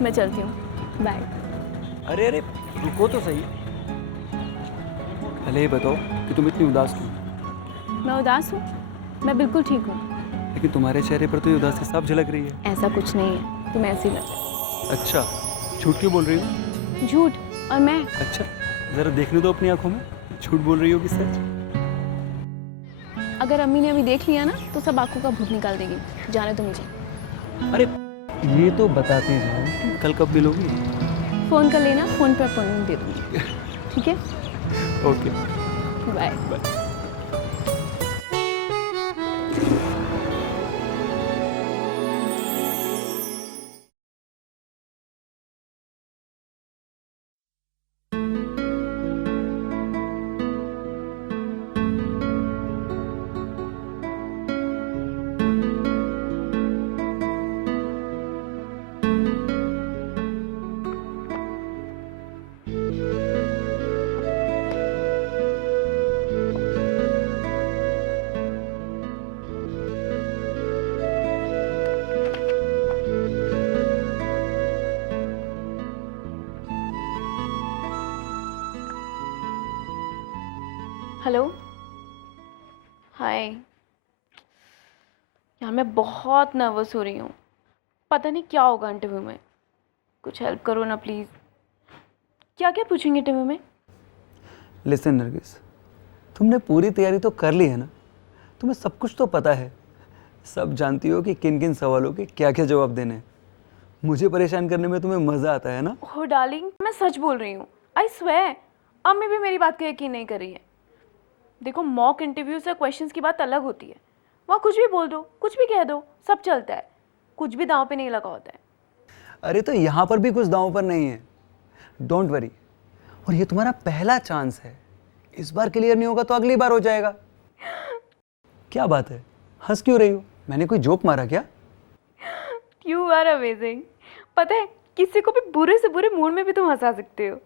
मैं चलती हूँ, बाय। अरे अरे रुको तो सही। पहले ये बताओ कि तुम इतनी उदास क्यों? मैं उदास हूँ? मैं बिल्कुल ठीक हूँ। लेकिन तुम्हारे चेहरे पर तो ये उदासी साफ झलक रही है। ऐसा कुछ नहीं है, तुम ऐसी लग। अच्छा, झूठ क्यों बोल रही हो? झूठ? और मैं? अच्छा, जरा देखने दो अपनी आंखों में, झूठ बोल रही हो कि सच? अगर अम्मी ने अभी देख लिया ना तो सब आंखों का भूत निकाल देगी। जाने दो मुझे। अरे ये तो बताते जाओ, कल कब मिलोगी? फ़ोन कर लेना, फ़ोन पे अपॉइंटमेंट दे दूँगी। ठीक है? Okay, bye. Bye. Hello, hi. यार मैं बहुत नर्वस हो रही हूँ। पता नहीं क्या होगा इंटरव्यू में। कुछ हेल्प करो ना प्लीज़। क्या क्या पूछेंगे इंटरव्यू में? लिसन नरगिस, तुमने पूरी तैयारी तो कर ली है ना? तुम्हें सब कुछ तो पता है। सब जानती हो कि किन किन सवालों के क्या क्या जवाब देने हैं। मुझे परेशान करने में तुम्हें मज़ा आता है ना? ओह डार्लिंग, मैं सच बोल रही हूँ। I swear. अम्मी भी मेरी बात का यकीन नहीं कर रही है। देखो, मॉक इंटरव्यू से क्वेश्चंस की बात अलग होती है। वहाँ कुछ भी बोल दो, कुछ भी कह दो, सब चलता है। कुछ भी दांव पे नहीं लगा होता है। अरे तो यहाँ पर भी कुछ दांव पर नहीं है। Don't worry. और ये तुम्हारा पहला चांस है। इस बार क्लियर नहीं होगा तो अगली बार हो जाएगा। क्या बात है, हंस क्यों रही हो? मैंने कोई जोक मारा क्या? You are amazing. पता है, किसी को भी बुरे से बुरे मूड में भी तुम हंसा सकते हो।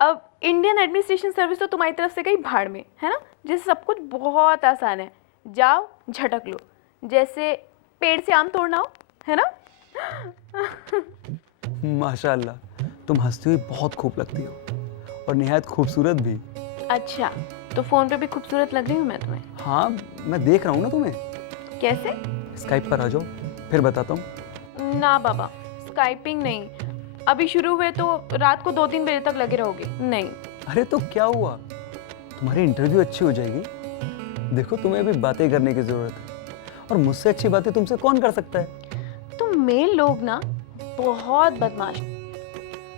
अब इंडियन एडमिनिस्ट्रेशन सर्विस तो तुम्हारी तरफ से गई भाड़ में, है ना? जैसे सब कुछ बहुत आसान है। जाओ, झटक लो, जैसे पेड़ से आम तोड़ना हो, है ना? माशाल्लाह, तुम हंसती हुई बहुत खूब लगती हो और निहायत खूबसूरत भी। अच्छा, तो फ़ोन पे भी खूबसूरत लग रही हूँ मैं तुम्हें? हाँ, मैं देख रहा हूँ ना तुम्हें। कैसे? स्काइप पर आ जाओ, फिर बताता हूँ। ना बाबा, स्काइपिंग नहीं। अभी शुरू हुए तो रात को 2-3 बजे तक लगे रहोगे। नहीं। अरे तो क्या हुआ, तुम्हारी इंटरव्यू अच्छी हो जाएगी। देखो, तुम्हें अभी बातें करने की ज़रूरत है और मुझसे अच्छी बातें तुमसे कौन कर सकता है? तुम मेल लोग ना बहुत बदमाश।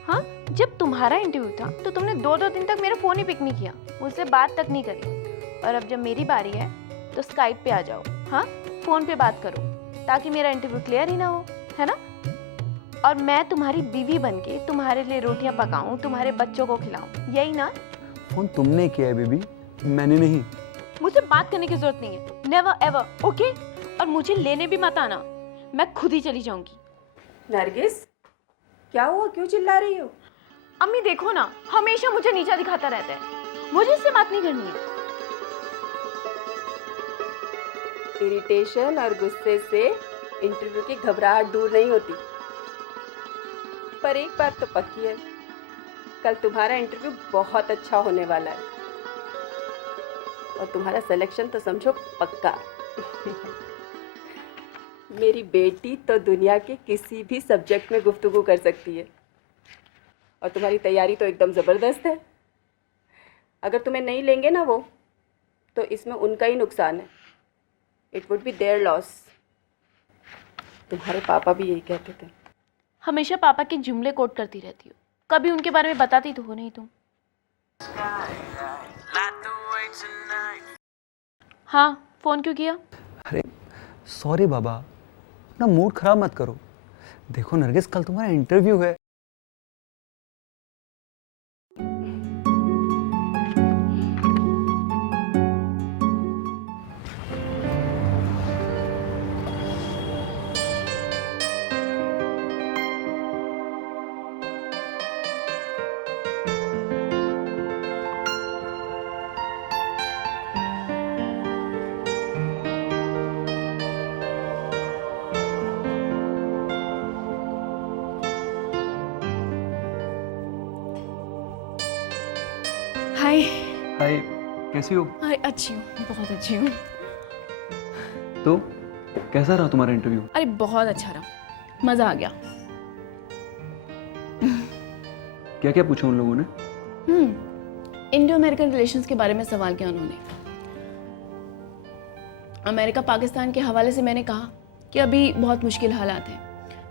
हाँ, जब तुम्हारा इंटरव्यू था तो तुमने 2-2 दिन तक मेरा फ़ोन ही पिक नहीं किया, मुझसे बात तक नहीं करी। और अब जब मेरी बारी है तो स्काइप पे आ जाओ। हाँ, फ़ोन पे बात करो ताकि मेरा इंटरव्यू क्लियर ही ना हो, है ना? और मैं तुम्हारी बीवी बनके तुम्हारे लिए रोटियां पकाऊं, तुम्हारे बच्चों को खिलाऊं, यही ना? फोन तुमने किया है बेबी, मैंने नहीं। मुझसे बात करने की जरूरत नहीं है। Never ever, okay? और मुझे लेने भी मत आना, मैं खुद ही चली जाऊंगी। नरगिस, क्या हुआ? क्यों चिल्ला रही हो? अम्मी देखो ना, हमेशा मुझे नीचा दिखाता रहता है। मुझे इससे बात नहीं करनी है। इरिटेशन और गुस्से से इंटरव्यू की घबराहट दूर नहीं होती। पर एक बात तो पक्की है, कल तुम्हारा इंटरव्यू बहुत अच्छा होने वाला है और तुम्हारा सिलेक्शन तो समझो पक्का। मेरी बेटी तो दुनिया के किसी भी सब्जेक्ट में गुफ्तगू कर सकती है और तुम्हारी तैयारी तो एकदम ज़बरदस्त है। अगर तुम्हें नहीं लेंगे ना वो, तो इसमें उनका ही नुकसान है। It would be there loss. तुम्हारे पापा भी यही कहते थे। हमेशा पापा के जुमले कोट करती रहती हो, कभी उनके बारे में बताती तो हो नहीं तुम। हाँ, फोन क्यों किया? अरे सॉरी बाबा, अपना मूड खराब मत करो। देखो नरगिस, कल तुम्हारा इंटरव्यू है। हाय। हाय, कैसी हो? हाय, अच्छी हूँ, बहुत अच्छी हूँ। तो कैसा रहा तुम्हारा इंटरव्यू? अरे बहुत अच्छा रहा, मज़ा आ गया। क्या क्या पूछा उन लोगों ने? इंडो अमेरिकन रिलेशंस के बारे में सवाल किया उन्होंने। अमेरिका पाकिस्तान के हवाले से मैंने कहा कि अभी बहुत मुश्किल हालात हैं,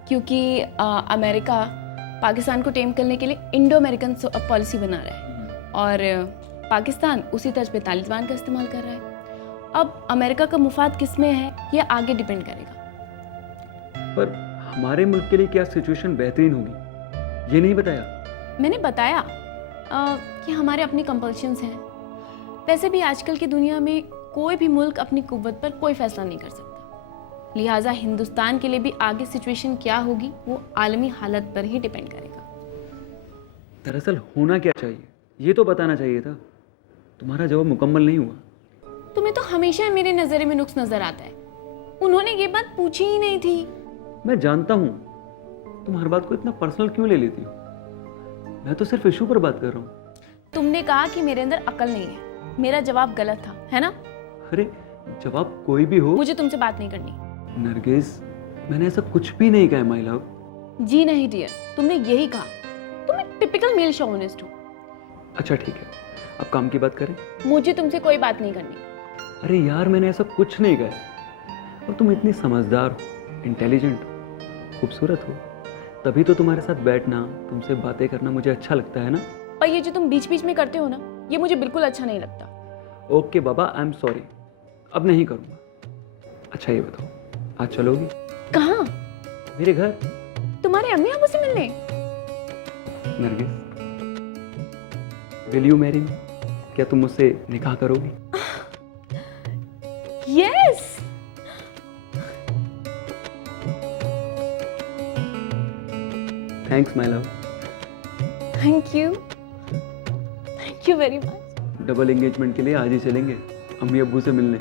क्योंकि अमेरिका पाकिस्तान को टेम करने के लिए इंडो अमेरिकन पॉलिसी बना रहा है और पाकिस्तान उसी तर्ज पे तालिबान का इस्तेमाल कर रहा है। अब अमेरिका का मुफाद किस में है ये आगे डिपेंड करेगा। पर हमारे मुल्क के लिए क्या सिचुएशन बेहतरीन होगी, ये नहीं बताया? मैंने बताया कि हमारे अपनी कंपल्शंस हैं। वैसे भी आजकल की दुनिया में कोई भी मुल्क अपनी कुव्वत पर कोई फैसला नहीं कर सकता, लिहाजा हिंदुस्तान के लिए भी आगे सिचुएशन क्या होगी वो आलमी हालत पर ही डिपेंड करेगा। दरअसल होना क्या चाहिए ये तो बताना चाहिए था। तुम्हारा जवाब मुकम्मल नहीं हुआ। तुम्हें तो हमेशा मेरे नज़रे में नुक्स नजर आता है। उन्होंने ये बात पूछी ही नहीं थी। मैं जानता हूँ, तुम हर बात को इतना पर्सनल क्यों ले लेती हो। मैं तो सिर्फ इशू पर बात कर रहा हूँ। तुमने कहा कि मेरे अंदर अकल नहीं है, मेरा जवाब गलत था, है ना? अरे जवाब कोई भी हो। मुझे तुमसे बात नहीं करनी। नरगिस, मैंने ऐसा कुछ भी नहीं कहा माय लव। जी नहीं डियर, तुमने यही कहा। तुम एक टिपिकल मेल शोविनिस्ट हो। अच्छा ठीक है, अब काम की बात करें। मुझे तुमसे कोई बात नहीं करनी। अरे यार, मैंने ऐसा कुछ नहीं कहा। और तुम इतनी समझदार हो, इंटेलिजेंट हो, खूबसूरत हो, तभी तो तुम्हारे साथ बैठना, तुमसे बातें करना मुझे अच्छा लगता है ना। पर ये जो तुम बीच बीच में करते हो ना, ये मुझे बिल्कुल अच्छा नहीं लगता। Okay Baba, I am sorry, अब नहीं करूँगा। अच्छा ये बताओ, आज चलोगी कहाँ? मेरे घर? तुम्हारे अम्मी अब्बू से मिलने? Nargis, will you marry me? क्या तुम मुझसे निकाह करोगी? Yes. Thanks my love. Thank you very much. Double engagement के लिए आज ही चलेंगे अम्मी अब्बू से मिलने।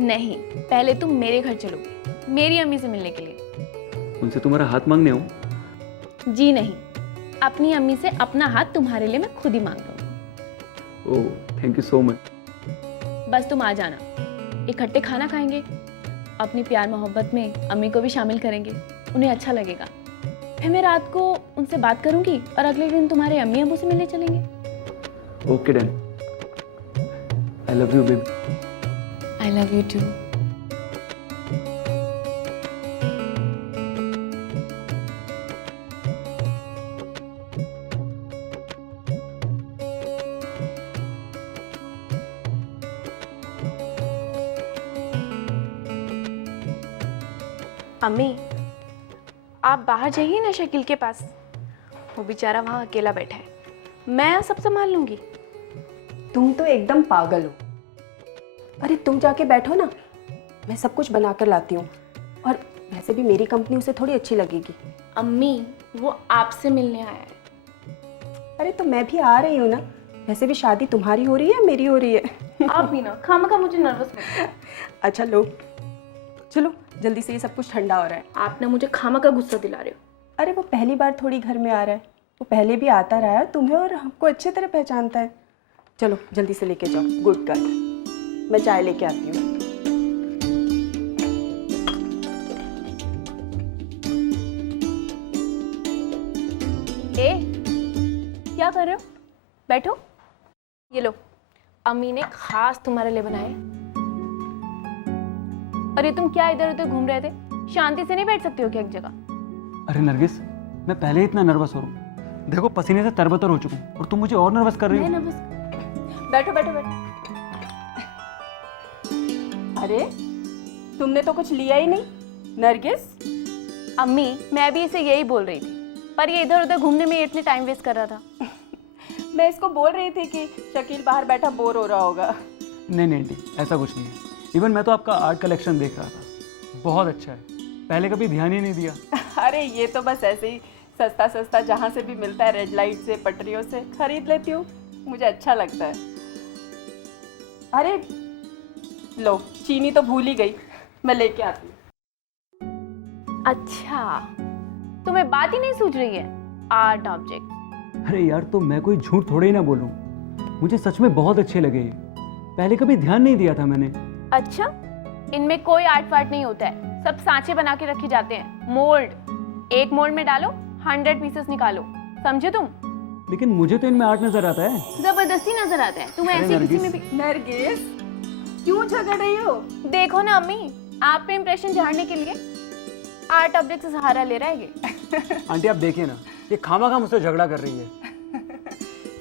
नहीं, पहले तुम मेरे घर चलोगे मेरी अम्मी से मिलने के लिए। उनसे तुम्हारा हाथ मांगने आऊं? जी नहीं, अपनी अम्मी से अपना हाथ तुम्हारे लिए मैं खुद ही मांग लूंगी। Oh thank you so much. बस तुम आ जाना, इकट्ठे खाना खाएंगे, अपनी प्यार मोहब्बत में अम्मी को भी शामिल करेंगे, उन्हें अच्छा लगेगा। फिर मैं रात को उनसे बात करूंगी और अगले दिन तुम्हारे अम्मी अब्बू से मिलने चलेंगे। Okay done. I love you baby. I love you too. अम्मी, आप बाहर जाइए ना शकील के पास, वो बेचारा वहाँ अकेला बैठा है, मैं सब संभाल लूँगी। तुम तो एकदम पागल हो। अरे तुम जाके बैठो ना, मैं सब कुछ बना कर लाती हूँ। और वैसे भी मेरी कंपनी उसे थोड़ी अच्छी लगेगी। अम्मी, वो आपसे मिलने आया है। अरे तो मैं भी आ रही हूँ ना। वैसे भी शादी तुम्हारी हो रही है मेरी हो रही है। आप भी ना खामखा मुझे नर्वस मत। अच्छा लो, चलो जल्दी से, ये सब कुछ ठंडा हो रहा है। आप ना मुझे खामखा गुस्सा दिला रहे हो। अरे वो पहली बार थोड़ी घर में आ रहा है, वो पहले भी आता रहा है, तुम्हें और हमको अच्छी तरह पहचानता है। चलो जल्दी से लेके जाओ। गुड गर्ल, मैं चाय लेके आती हूँ। ए, क्या कर रहे हो? बैठो। ये लो, अम्मी ने खास तुम्हारे लिए बनाए। अरे तुम क्या इधर उधर घूम रहे थे? शांति से नहीं बैठ सकते हो क्या एक जगह? अरे नरगिस, मैं पहले ही इतना नर्वस हो रहा हूँ, देखो पसीने से तरबतर हो चुका हूँ और तुम मुझे और नर्वस कर रही हो। मैं नर्वस? बैठो बैठो बैठो। अरे तुमने तो कुछ लिया ही नहीं नरगिस। अम्मी, मैं भी इसे यही बोल रही थी, पर ये इधर उधर घूमने में इतने टाइम वेस्ट कर रहा था। मैं इसको बोल रही थी कि शकील बाहर बैठा बोर हो रहा होगा। नहीं नहीं आंटी, ऐसा कुछ नहीं है। इवन मैं तो आपका आर्ट कलेक्शन देख रहा था, बहुत अच्छा है, पहले कभी ध्यान ही नहीं दिया। अरे ये तो बस ऐसे ही सस्ता सस्ता जहाँ से भी मिलता है, रेड लाइट से, पटरियों से खरीद लेती हूँ, मुझे अच्छा लगता है। अरे लो, चीनी तो भूल ही गई, मैं लेके आती हूँ। अच्छा, तुम्हें बात ही नहीं सूझ रही है? Art object. अरे यार, तो मैं कोई झूठ थोड़े ही ना बोलूँ, मुझे सच में बहुत अच्छे लगे ये। पहले कभी ध्यान नहीं दिया था मैंने। अच्छा, इनमें कोई आर्ट फार्ट नहीं होता है, सब सांचे बना के रखे जाते हैं, मोल्ड। एक मोल्ड में डालो, 100 पीसेस निकालो, समझे तुम? लेकिन मुझे तो इनमें आर्ट नजर आता है। जबरदस्ती नजर आता है तुम्हें, अरे ऐसे किसी में भी। नरगिस, क्यों झगड़ रही हो? देखो ना अम्मी, आप पे इंप्रेशन झाड़ने के लिए आर्ट ऑब्जेक्ट से सहारा ले रहा है ये। आंटी आप देखिए ना, ये खामा मुझसे झगड़ा कर रही है।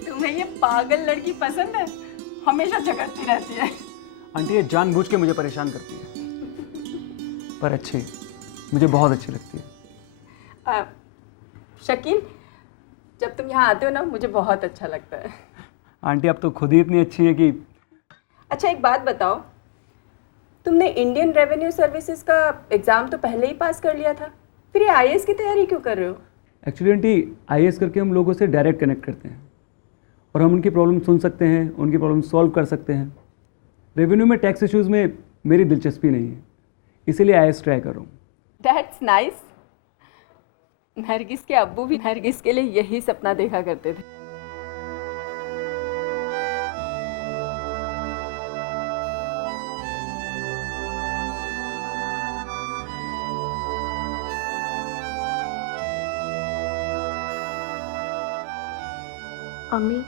तुम्हें ये पागल लड़की पसंद है? हमेशा झगड़ती रहती है। आंटी ये जानबूझ के मुझे परेशान करती है, पर अच्छी, मुझे बहुत अच्छी लगती है। शकील, जब तुम यहाँ आते हो ना मुझे बहुत अच्छा लगता है। आंटी आप तो खुद ही इतनी अच्छी है कि। अच्छा एक बात बताओ, तुमने इंडियन रेवेन्यू सर्विसेज का एग्ज़ाम तो पहले ही पास कर लिया था, फिर ये आईएएस की तैयारी क्यों कर रहे हो? एक्चुअली आंटी आईएएस करके हम लोगों से डायरेक्ट कनेक्ट करते हैं और हम उनकी प्रॉब्लम सुन सकते हैं, उनकी प्रॉब्लम सॉल्व कर सकते हैं। रेवेन्यू में टैक्स इश्यूज़ में मेरी दिलचस्पी नहीं है, इसीलिए आईएएस ट्राई कर रहा हूँ। That's nice. नरगिस के अब्बू भी नरगिस के लिए यही सपना देखा करते थे। अम्मी,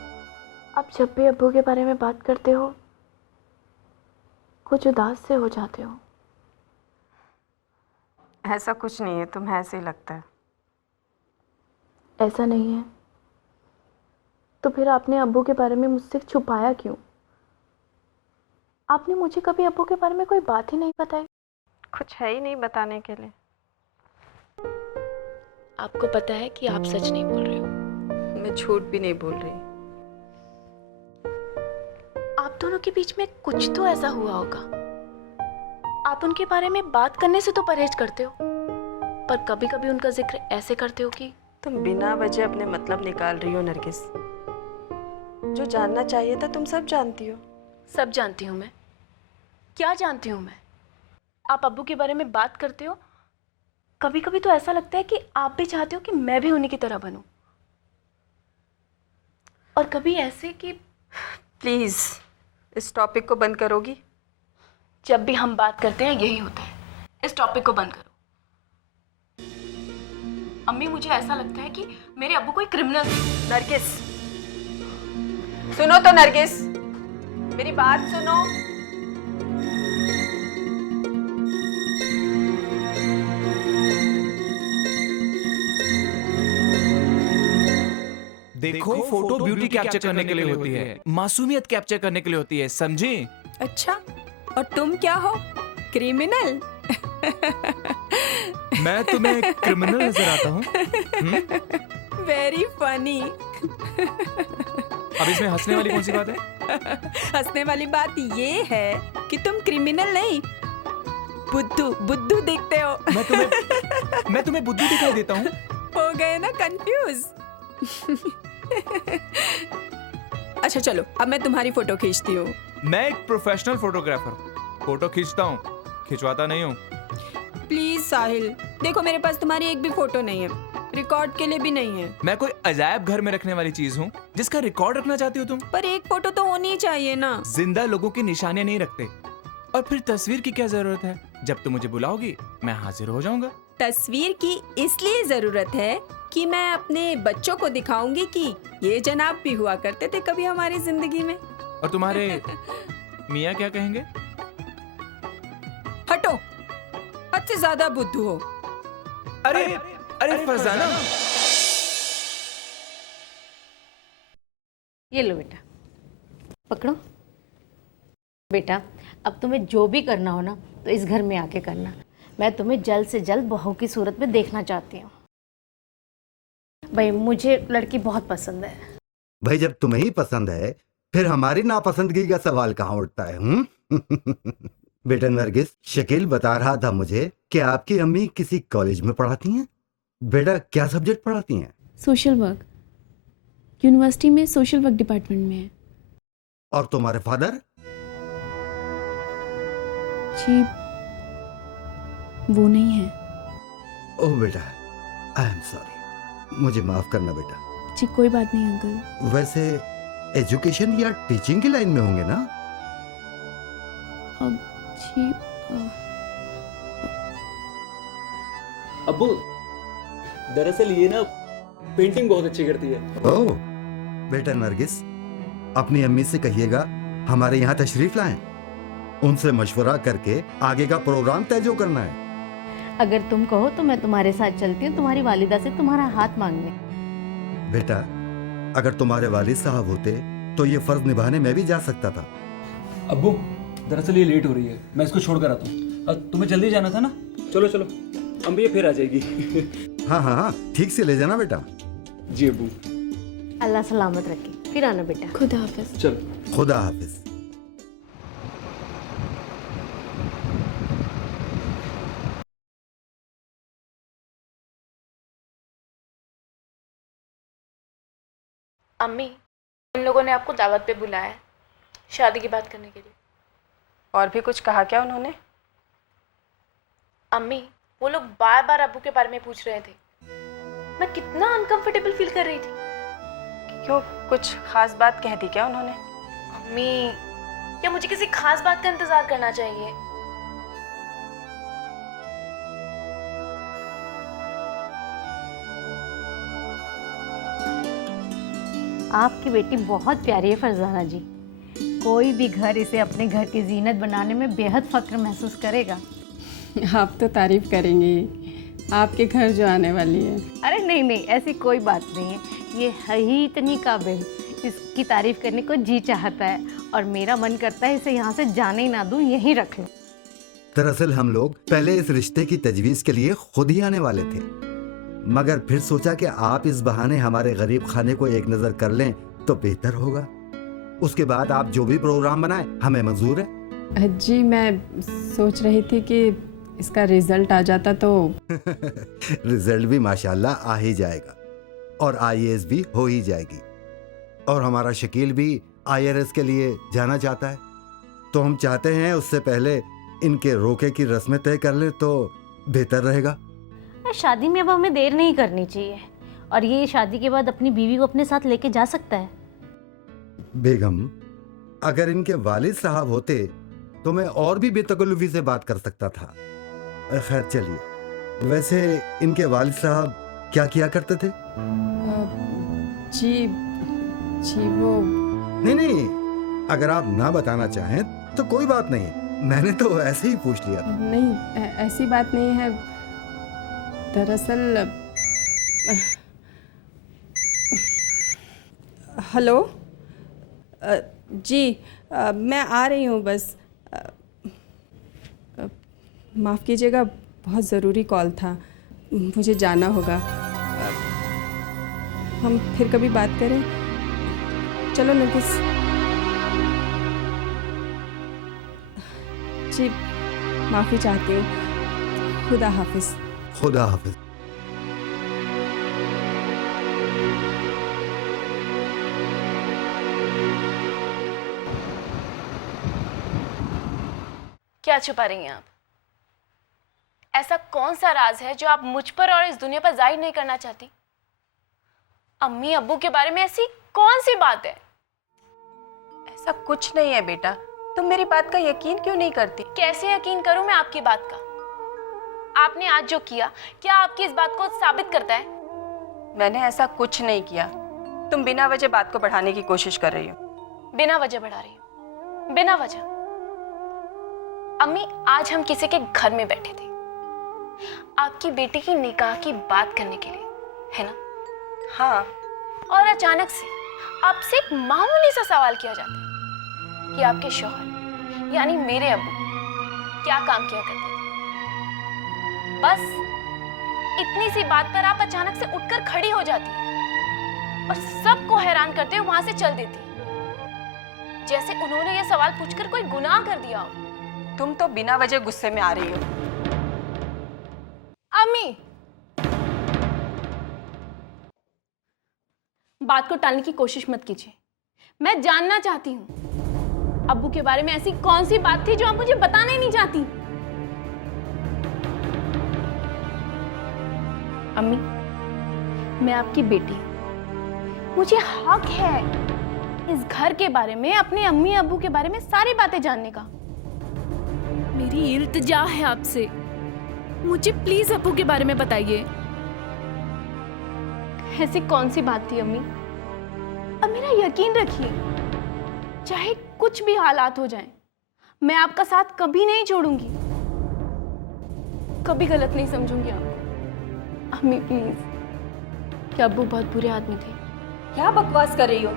आप जब भी अब्बू के बारे में बात करते हो कुछ उदास से हो जाते हो। ऐसा कुछ नहीं है, तुम्हें ऐसे ही लगता है। ऐसा नहीं है तो फिर आपने अब्बू के बारे में मुझसे छुपाया क्यों? आपने मुझे कभी अब्बू के बारे में कोई बात ही नहीं बताई। कुछ है ही नहीं बताने के लिए। आपको पता है कि आप सच नहीं बोल रहे हो। मैं झूठ भी नहीं बोल रही। आप दोनों के बीच में कुछ तो ऐसा हुआ होगा। आप उनके बारे में बात करने से तो परहेज करते हो, पर कभी कभी उनका जिक्र ऐसे करते हो कि। तुम बिना वजह अपने मतलब निकाल रही हो नरगिस। जो जानना चाहिए था तुम सब जानती हो। सब जानती हूँ मैं। क्या जानती हूँ मैं? आप अब्बू के बारे में बात करते हो, कभी कभी तो ऐसा लगता है कि आप भी चाहते हो कि मैं भी उन्हीं की तरह बनूं, और कभी ऐसे कि। प्लीज़ इस टॉपिक को बंद करोगी? जब भी हम बात करते हैं यही होता है। इस टॉपिक को बंद करो। अम्मी, मुझे ऐसा लगता है कि मेरे अब्बू कोई क्रिमिनल थे। नरगिस, सुनो तो नरगिस, मेरी बात सुनो। देखो फोटो ब्यूटी कैप्चर करने के लिए होती है, मासूमियत कैप्चर करने के लिए होती है, समझे? अच्छा, और तुम क्या हो? क्रिमिनल? मैं तुम्हें क्रिमिनल नजर आता हूँ? Very funny. अब इसमें हंसने वाली कौन सी बात है? हंसने वाली बात ये है कि तुम क्रिमिनल नहीं, बुद्धू दिखते हो। मैं तुम्हें बुद्धू दिखाई देता हूँ? हो गए ना कंफ्यूज? अच्छा चलो, अब मैं तुम्हारी फोटो खींचती हूँ। मैं एक प्रोफेशनल फोटोग्राफर, फोटो खींचता हूँ, खिंचवाता नहीं हूँ। प्लीज साहिल, देखो मेरे पास तुम्हारी एक भी फोटो नहीं है, रिकॉर्ड के लिए भी नहीं है। मैं कोई अजायब घर में रखने वाली चीज हूँ जिसका रिकॉर्ड रखना चाहती हो तुम? पर एक फोटो तो होनी ही चाहिए ना। जिंदा लोगों की निशानियां नहीं रखते, और फिर तस्वीर की क्या जरूरत है? जब तुम मुझे बुलाओगी मैं हाजिर हो जाऊंगा। तस्वीर की इसलिए जरूरत है कि मैं अपने बच्चों को दिखाऊंगी कि ये जनाब भी हुआ करते थे कभी हमारी जिंदगी में। और तुम्हारे मियाँ क्या कहेंगे? हटो, हद से ज्यादा बुद्धू हो। अरे फरजाना, ये लो बेटा, पकड़ो। बेटा, अब तुम्हें जो भी करना हो ना तो इस घर में आके करना। मैं तुम्हें जल्द से जल्द बहू की सूरत में देखना चाहती हूँ। भाई मुझे लड़की बहुत पसंद है। भाई जब तुम्हें ही पसंद है फिर हमारी नापसंदगी का सवाल कहाँ उठता है? बेटा नरगिस, शकील बता रहा था मुझे कि आपकी अम्मी किसी कॉलेज में पढ़ाती हैं। बेटा क्या सब्जेक्ट पढ़ाती हैं? सोशल वर्क, यूनिवर्सिटी में सोशल वर्क डिपार्टमेंट में है। और तुम्हारे फादर? जी वो नहीं है। ओह बेटा, आई एम सॉरी, मुझे माफ करना बेटा। जी कोई बात नहीं अंकल। वैसे एजुकेशन या टीचिंग की लाइन में होंगे ना? जी अब्बू, दरअसल ये ना पेंटिंग बहुत अच्छी करती है। ओह, बेटा नरगिस, अपनी अम्मी से कहिएगा हमारे यहाँ तशरीफ लाएं। उनसे मशवरा करके आगे का प्रोग्राम तय जो करना है। अगर तुम कहो तो मैं तुम्हारे साथ चलती हूँ तुम्हारी वालिदा से तुम्हारा हाथ मांगने। बेटा, अगर तुम्हारे वालिद साहब होते तो ये फर्ज निभाने में भी जा सकता था। अब्बू, दरअसल ये लेट हो रही है, मैं इसको छोड़ कर आता हूँ। तुम्हें जल्दी जाना था ना? चलो चलो, अम्मी ये फिर आ जाएगी। हाँ हाँ हाँ, ठीक से ले जाना बेटा। जी अब्बू। अल्लाह सलामत रखे, फिर आना बेटा। खुदा हाफिज। चलो। खुदा हाफिज। अम्मी, उन लोगों ने आपको दावत पे बुलाया है शादी की बात करने के लिए। और भी कुछ कहा क्या उन्होंने? अम्मी, वो लोग बार बार अब्बू के बारे में पूछ रहे थे। मैं कितना अनकंफर्टेबल फील कर रही थी। क्यों, कुछ खास बात कह दी क्या उन्होंने? अम्मी, क्या मुझे किसी खास बात का इंतजार करना चाहिए? आपकी बेटी बहुत प्यारी है फरजाना जी। कोई भी घर इसे अपने घर की जीनत बनाने में बेहद फख्र महसूस करेगा। आप तो तारीफ करेंगे आपके घर जो आने वाली है। अरे नहीं नहीं, ऐसी कोई बात नहीं है। ये है ही इतनी काबिल, इसकी तारीफ करने को जी चाहता है और मेरा मन करता है इसे यहाँ से जाने ही ना दूँ, यहीं रख लूँ। दरअसल हम लोग पहले इस रिश्ते की तजवीज़ के लिए खुद ही आने वाले थे, मगर फिर सोचा कि आप इस बहाने हमारे गरीब खाने को एक नज़र कर लें तो बेहतर होगा। उसके बाद आप जो भी प्रोग्राम बनाएं हमें मंजूर है। जी, मैं सोच रही थी कि इसका रिजल्ट आ जाता तो। रिजल्ट भी माशाल्लाह आ ही जाएगा और आईएएस भी हो ही जाएगी, और हमारा शकील भी आईआरएस के लिए जाना चाहता है, तो हम चाहते हैं उससे पहले इनके रोके की रस्में तय कर लें तो बेहतर रहेगा। शादी में अब हमें देर नहीं करनी चाहिए, और ये शादी के बाद अपनी बीवी को अपने साथ लेके जा सकता है। बेगम, अगर इनके वालिद साहब होते तो मैं और भी बेतकल्लुफी से बात कर सकता था। खैर चलिए, वैसे इनके वालिद साहब क्या किया करते थे? जी वो नहीं, अगर आप ना बताना चाहें तो कोई बात नहीं, मैंने तो ऐसे ही पूछ लिया। नहीं, ऐसी बात नहीं है। दरअसल हेलो जी, मैं आ रही हूँ बस। माफ़ कीजिएगा, बहुत ज़रूरी कॉल था, मुझे जाना होगा। हम फिर कभी बात करें। चलो नरगिस जी, माफ़ी चाहती हूँ। खुदा हाफिज़। खुदा हाफिज। क्या छुपा रही हैं आप? ऐसा कौन सा राज है जो आप मुझ पर और इस दुनिया पर जाहिर नहीं करना चाहती? अम्मी अब्बू के बारे में ऐसी कौन सी बात है? ऐसा कुछ नहीं है बेटा, तुम मेरी बात का यकीन क्यों नहीं करती? कैसे यकीन करूं मैं आपकी बात का? आपने आज जो किया, क्या आपकी इस बात को साबित करता है? मैंने ऐसा कुछ नहीं किया। तुम बिना वजह बात को बढ़ाने की कोशिश कर रही हो। बिना वजह बढ़ा रही हूं, बिना वजह। अम्मी, आज हम किसी के घर में बैठे थे आपकी बेटी की निकाह की बात करने के लिए, है ना? हाँ। और अचानक से आपसे एक मामूली सा सवाल किया जाता है कि आपके शौहर यानी मेरे अब्बू क्या काम किया करते थे। बस इतनी सी बात पर आप अचानक से उठकर खड़ी हो जाती हैं और सबको हैरान करते हुए वहां से चल देती हैं, जैसे उन्होंने यह सवाल पूछकर कोई गुनाह कर दिया हो। तुम तो बिना वजह गुस्से में आ रही हो। अम्मी, बात को टालने की कोशिश मत कीजिए। मैं जानना चाहती हूं अब्बू के बारे में ऐसी कौन सी बात थी जो आप मुझे बताना ही नहीं चाहती? अम्मी, मैं आपकी बेटी हूं, मुझे हक है इस घर के बारे में, अपने अम्मी अब्बू के बारे में सारी बातें जानने का। मेरी इल्तिजा है आपसे, मुझे प्लीज अब्बू के बारे में बताइए। ऐसी कौन सी बात थी अम्मी? अब मेरा यकीन रखिए, चाहे कुछ भी हालात हो जाएं, मैं आपका साथ कभी नहीं छोड़ूंगी, कभी गलत नहीं समझूंगी आपको। अम्मी प्लीज, क्या अब्बू बहुत बुरे आदमी थे? क्या बकवास कर रही हो?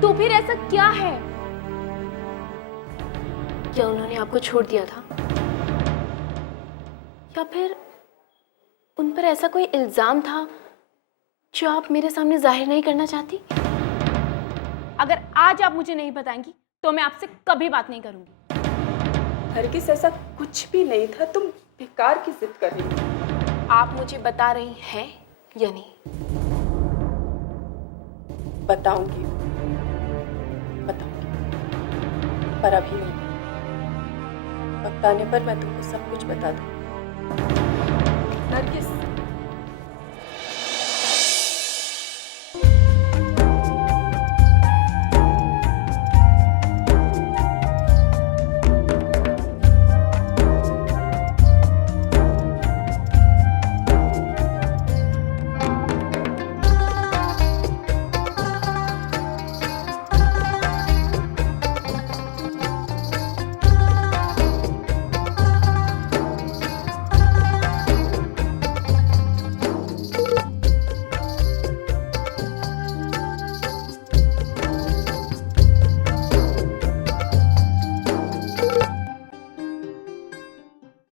तो फिर ऐसा क्या है? क्या उन्होंने आपको छोड़ दिया था, या फिर उन पर ऐसा कोई इल्जाम था जो आप मेरे सामने जाहिर नहीं करना चाहती? अगर आज आप मुझे नहीं बताएंगी तो मैं आपसे कभी बात नहीं करूंगी। हरगिज़ ऐसा कुछ भी नहीं था, तुम बेकार की जिद कर रही हो। आप मुझे बता रही हैं या नहीं? बताऊंगी, पर अभी नहीं। वक्त आने पर मैं तुमको सब कुछ बता दूंगी। नरगिस,